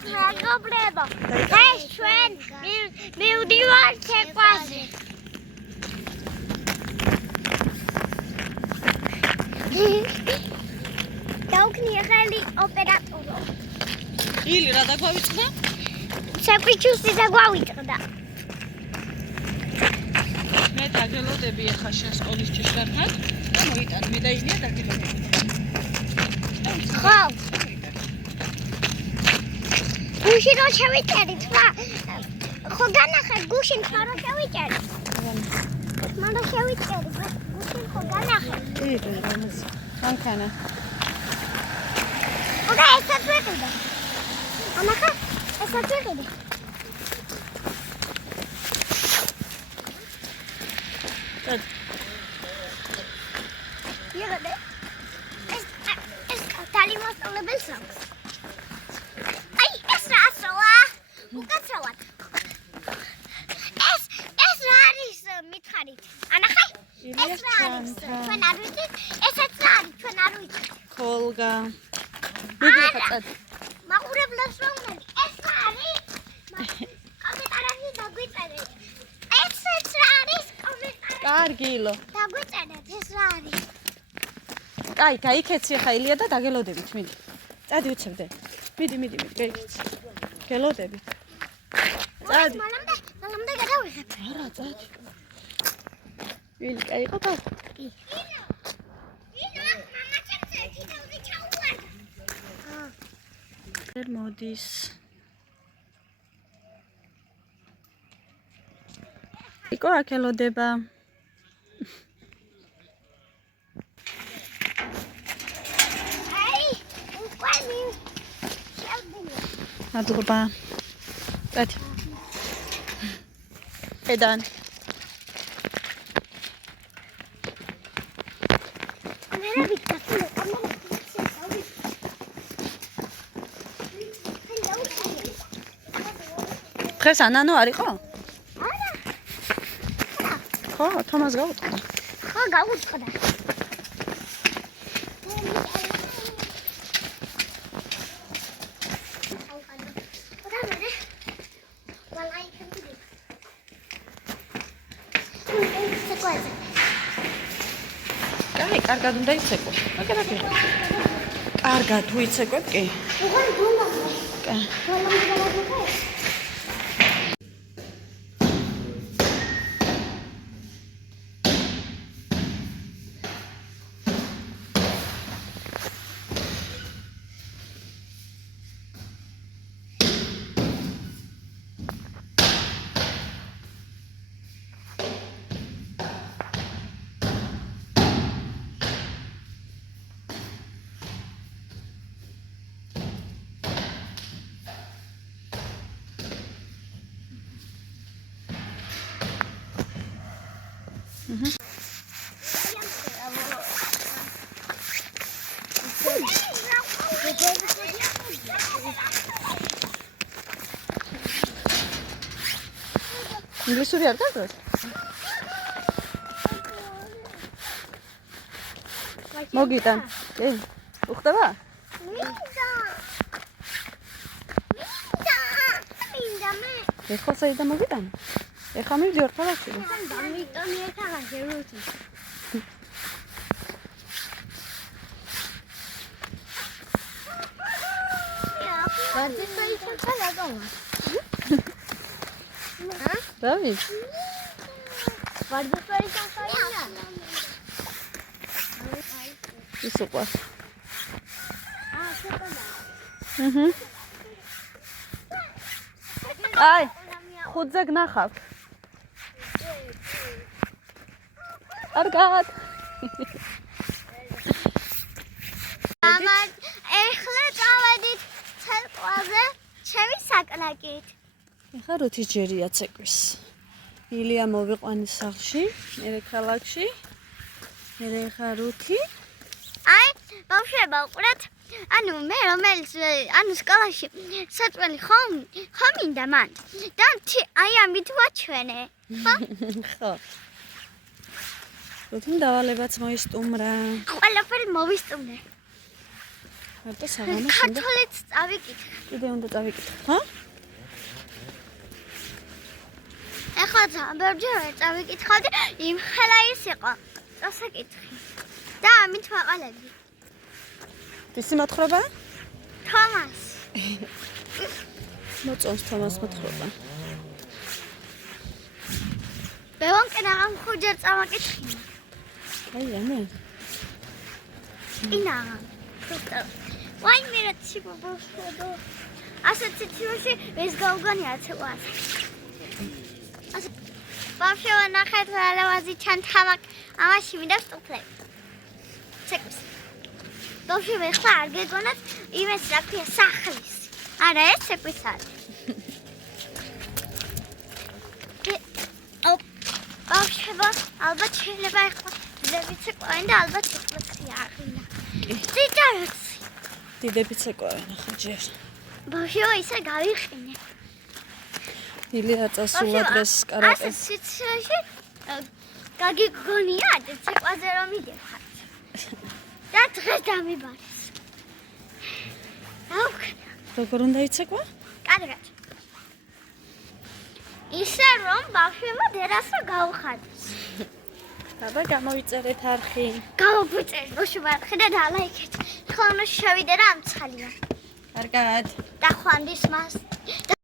მეგობრებო, დღეს ჩვენ მივდივართ ცეკვაზე. დავქნია ხელი ოპერატორო. ილი რა დაგვავიწყდა? სეკვიჩუსი დაგვავიწყდა. მე დაგელოდები ახლა შენ სკოლის ჭიშკართან და მოიტან მე და ილია დაგელოდები. ხო. გუშინ რო შევიწერით, ხო განახეთ გუშინ რო შევიწერით. მანდა შევიწერით, გუშინ ხო განახეთ. ილი რამეს მანქანა. ოკა, ესაც ვიყიდე. ანახა, ესაც ვიყიდე. იღებე. ეს თალიმოსწავლებელს აქვს. აი, ეს რა ასოა? უკაცრავად. ეს რა არის მითხარით? ანახე? ეს რა არის? ჩვენ არ ვიცით, ესაც რა არის? ჩვენ არ ვიცით. ხოლგა. მიდი ხაწად. მაყურებლებს რა უნდა? ეს რა არის? კომენტარებში დაგვიწერეთ. ესაც რა არის? კომენტარებში. კარგილო. დაგვიწერეთ, ეს რა არის? აი, გაიქეცი ხა ილია და დაგელოდებით, მიდი. წადი უცებდე. მიდი, გაიქეცი. გელოდებით. წადი. მალამდე გადავიღებ. არა, წადი. ილი, კაი ყო? კი. ინა, მამა ჩემს ერთი თავი ჩაუვარდა. მოდის. იკო აკელოდება. მადლობა. წადი. ედან. დღეს ანანო არ იყო? არა. ხო, თომას გაუწყდა. ხო, გაუწყდა. კაი, კარგად უნდა იცეკვო. აკეთე. კარგად თუ იცეკვებ კი? უღარ დონდა. კაი. ინგლისური არ გაგვიყვეს? მოგიტან. კი. უხდება? მინდა მე. ეხლა საიდან მოგიტან? ეხლა მივდივარ ქალაქში. დამიტანე ქალაქში რუთი. ვარჯიშო ისე გადავა. დავი? ვარჯიშო ისე გადავა. ის უკვე. შეკოდა. აი, ხუთზე გნახავთ. კარგად. ეხლა წავედით ცეკვაზე, ჩემი საკნაკით. ეხლა როთი ჯერია ცეკვის. ილია მოვიყვანის სახლში, მერე ქალაქში. მერე ეხლა როთი. აი, ბავშვებო, ყურეთ, ანუ მე რომელიც ანუ სკოლაში საწველი ხომ მინდა მან. და აი ამით ვაჩვენე. ხო. როთი დავალებაც მოისტუმრა. ყველაფერი მოვისტუმრე. და საღამოს უნდა ქართულიც წავიკითხე. კიდე უნდა წავიკითხო, ხო? ეხლა ზამბერჯერ წავიკითხავდი, იმ ხელა ის იყო. წასაკითხი. და ამით ვაყალები. ისი მოთხრობა? თომას. მოწონს თომას მოთხრობა. ბევონკენ აღარ ხუჯერ წავაკითხი. აი, ამე. ინა. ვაი მე რა ციბობოსო. ასეთ სიტუაციაში ეს გავგანია ცევას. ასე ბავშვო ნახეთ ალავაზი ჩან თამაკ ამაში მინდა ვსტუფლები. ცეკვის. ბავშვო ეხლა არ გეგონათ იმეს რა ქვია სახლის. არა ეს ცეკვის არის. ბავშვო ალბათ შეიძლება ეხლა ძებიც ყვენ და ალბათ ცეკვისი აღინა. ძიჭარაც. დიდებიც ეკვევენ ახლა ჯერ. ბავშვო ისე გავიყინე. ილია წასულა დღეს კარატეს. ასე სიციაში გაგიგონია ცეკვაზე რომ მიდიხარ. და დღეს დამიბარეს. აუქნა. როგორ უნდა იცეკვა? კარგად. ისე რომ ბავშვებმა დერასო გაუხადეს. აბა გამოიწერეთ არხი. გავუგვიწერეთ ბავშვებმა არხი და დალაიქეთ. ხოლმე შევიდე რა ამცხალია. კარგად. და ხვანდის მას.